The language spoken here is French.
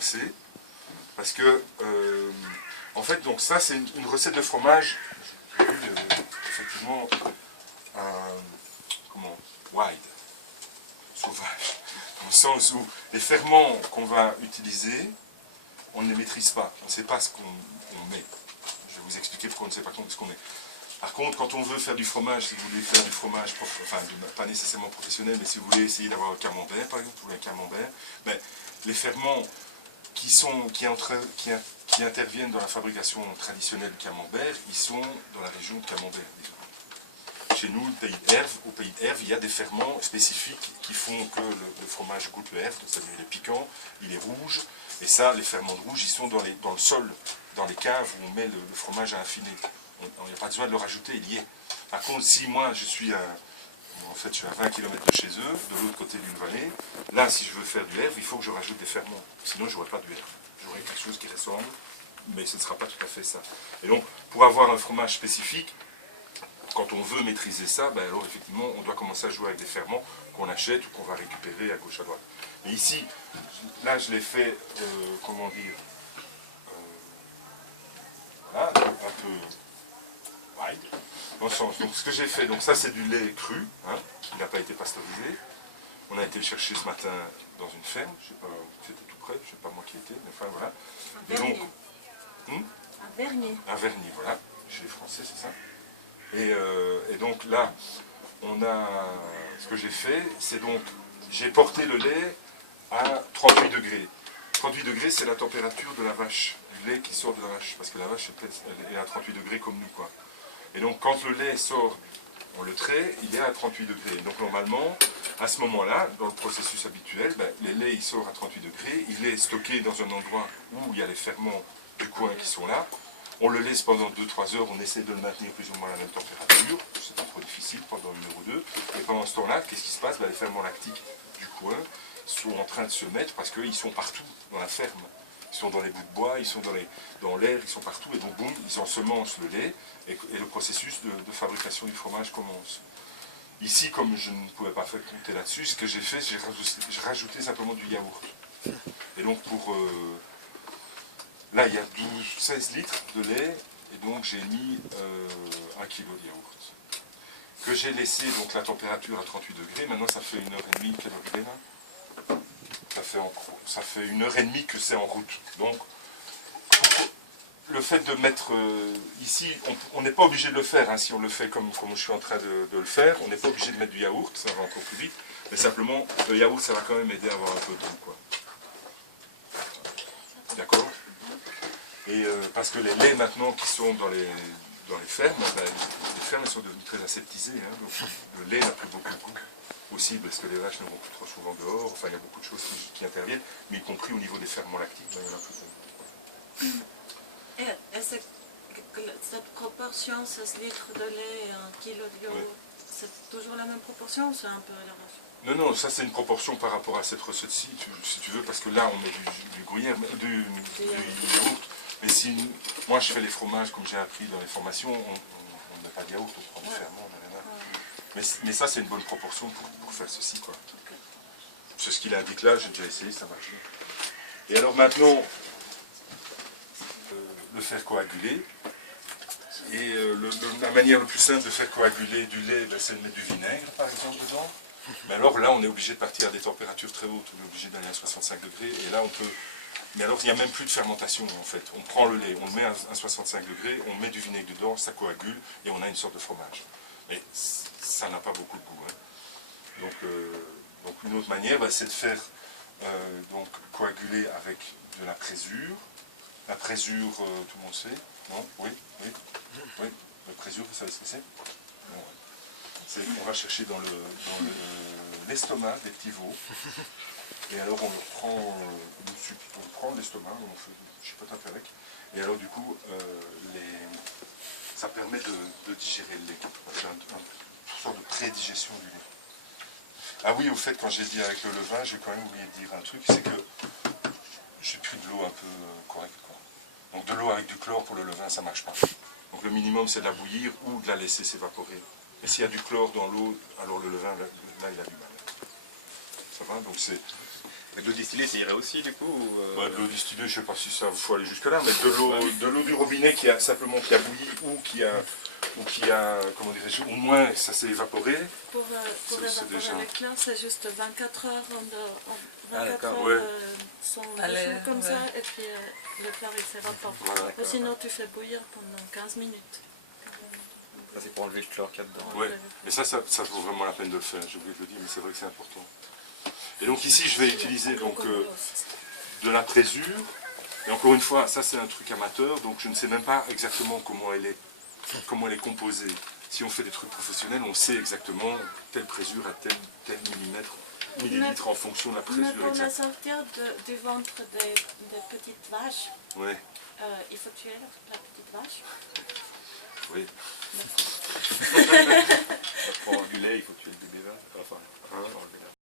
commencer, parce que, en fait, donc ça, c'est une recette de fromage, effectivement, comment, wild, sauvage, dans le sens où les ferments qu'on va utiliser, on ne les maîtrise pas, on ne sait pas ce qu'on met. Je vais vous expliquer pourquoi on ne sait pas ce qu'on met. Par contre, quand on veut faire du fromage, si vous voulez faire du fromage, enfin, pas nécessairement professionnel, mais si vous voulez essayer d'avoir un camembert, par exemple, ou un camembert, ben, les ferments qui interviennent dans la fabrication traditionnelle du camembert, ils sont dans la région de Camembert. Chez nous, au pays de Herve, il y a des ferments spécifiques qui font que le fromage goûte le Herve, c'est-à-dire il est piquant, il est rouge, et ça, les ferments de rouge, ils sont dans le sol, dans les caves où on met le fromage à affiner. On n'a pas besoin de le rajouter, il y est. Par contre, si moi je suis à 20 km de chez eux, de l'autre côté d'une vallée, là, si je veux faire du Herve, il faut que je rajoute des ferments. Sinon, je n'aurai pas du Herve. J'aurai quelque chose qui ressemble, mais ce ne sera pas tout à fait ça. Et donc, pour avoir un fromage spécifique, quand on veut maîtriser ça, ben alors effectivement, on doit commencer à jouer avec des ferments qu'on achète ou qu'on va récupérer à gauche à droite. Et ici, là, je l'ai fait, comment dire, voilà, un peu wide, dans le sens. Donc, ce que j'ai fait, donc ça, c'est du lait cru, hein, qui n'a pas été pasteurisé. On a été le chercher ce matin dans une ferme, je sais pas, c'était tout près, je ne sais pas moi qui était, mais enfin voilà. Et donc, à Vernier. À Vernier, voilà, chez les Français, c'est ça. Et donc là, on a, ce que j'ai fait, c'est donc, j'ai porté le lait à 38 degrés. 38 degrés, c'est la température de la vache, du lait qui sort de la vache, parce que la vache, elle est à 38 degrés comme nous, quoi. Et donc, quand le lait sort, on le trait, il est à 38 degrés. Donc, normalement, à ce moment-là, dans le processus habituel, ben, le lait, il sort à 38 degrés, il est stocké dans un endroit où il y a les ferments du coin qui sont là. On le laisse pendant 2-3 heures, on essaie de le maintenir plus ou moins à la même température, c'est pas trop difficile pendant une heure ou deux. Et pendant ce temps-là, qu'est-ce qui se passe? Ben, les ferments lactiques du coin sont en train de se mettre parce qu'ils sont partout dans la ferme. Ils sont dans les bouts de bois, ils sont dans l'air, ils sont partout, et donc boum, ils ensemencent le lait, et le processus de fabrication du fromage commence. Ici, comme je ne pouvais pas faire compter là-dessus, ce que j'ai fait, j'ai rajouté simplement du yaourt. Et donc pour... là, il y a 16 litres de lait, et donc j'ai mis 1 kg de yaourt. Que j'ai laissé donc la température à 38 degrés, maintenant ça fait 1h30, quelle heure il est là? Ça fait 1h30 que c'est en route. Donc, le fait de mettre ici, on n'est pas obligé de le faire, hein, si on le fait comme je suis en train de le faire, on n'est pas obligé de mettre du yaourt, ça va encore plus vite, mais simplement, le yaourt, ça va quand même aider à avoir un peu de goût, quoi. D'accord? Et parce que les laits maintenant qui sont dans les fermes, ben, les fermes elles sont devenues très aseptisées, hein, donc le lait n'a plus beaucoup de goût aussi, parce que les vaches ne vont plus trop souvent dehors, enfin il y a beaucoup de choses qui interviennent, mais y compris au niveau des ferments lactiques, ben, il y en a plus beaucoup. Et cette proportion, 16 litres de lait et 1 kg de yaourt, c'est toujours la même proportion ou c'est un peu élargi? Non, ça c'est une proportion par rapport à cette recette-ci, si tu veux, parce que là on met du gruyère, du yaourt. Mais si moi je fais les fromages comme j'ai appris dans les formations, on ne met pas de yaourt, on prend du ferment, mais ça c'est une bonne proportion pour faire ceci, quoi. C'est ce qu'il indique là, j'ai déjà essayé, ça marche bien. Et alors maintenant, le faire coaguler. Et la manière la plus simple de faire coaguler du lait, ben, c'est de mettre du vinaigre par exemple dedans. Mais alors là on est obligé de partir à des températures très hautes, on est obligé d'aller à 65 degrés, et là on peut... Mais alors il n'y a même plus de fermentation en fait. On prend le lait, on le met à 65 degrés, on met du vinaigre dedans, ça coagule, et on a une sorte de fromage. Mais ça n'a pas beaucoup de goût. Hein. Donc une autre manière, ben, c'est de faire donc, coaguler avec de la présure. La présure, tout le monde sait? Non? Oui? La présure, vous savez ce que c'est? Non. On va chercher dans l'estomac des petits veaux. Et alors on prend l'estomac, on fait du chipotate avec. Et alors du coup, ça permet de digérer le lait. J'ai une sorte de prédigestion du lait. Ah oui, au fait, quand j'ai dit avec le levain, j'ai quand même oublié de dire un truc, c'est que j'ai pris de l'eau un peu correcte, quoi. Donc de l'eau avec du chlore pour le levain, ça ne marche pas. Donc le minimum, c'est de la bouillir ou de la laisser s'évaporer. Et s'il y a du chlore dans l'eau, alors le levain, là, il a du mal. Ça va? Donc c'est Avec l'eau distillée, ça irait aussi du coup ou, De l'eau distillée, je ne sais pas si ça faut aller jusque là, mais de l'eau du robinet qui a simplement qui a bouilli ou qui a comment dirais-je, au moins ça s'est évaporé. Pour C'est évaporer déjà- les clairs, c'est juste 24 heures, 24 d'accord, heures ouais. sans Allez, chaud comme ouais. ça, et puis le clair il s'évapore. Voilà, Ou sinon tu fais bouillir pendant 15 minutes. Ça c'est pour enlever le chlore qu'il y a dedans. Ouais, mais ça vaut vraiment la peine de le faire, j'ai oublié de le dire, mais c'est vrai que c'est important. Et donc ici, je vais utiliser donc, de la présure. Et encore une fois, ça c'est un truc amateur, donc je ne sais même pas exactement comment elle est composée. Si on fait des trucs professionnels, on sait exactement telle présure à tel millilitre en fonction de la Mais présure pour la exacte. sortir du ventre des petites vaches, Ouais, il faut tuer la petite vache. oui. Pour enlever du lait, il faut tuer le bébé vache. Enfin, Hein. enlever la-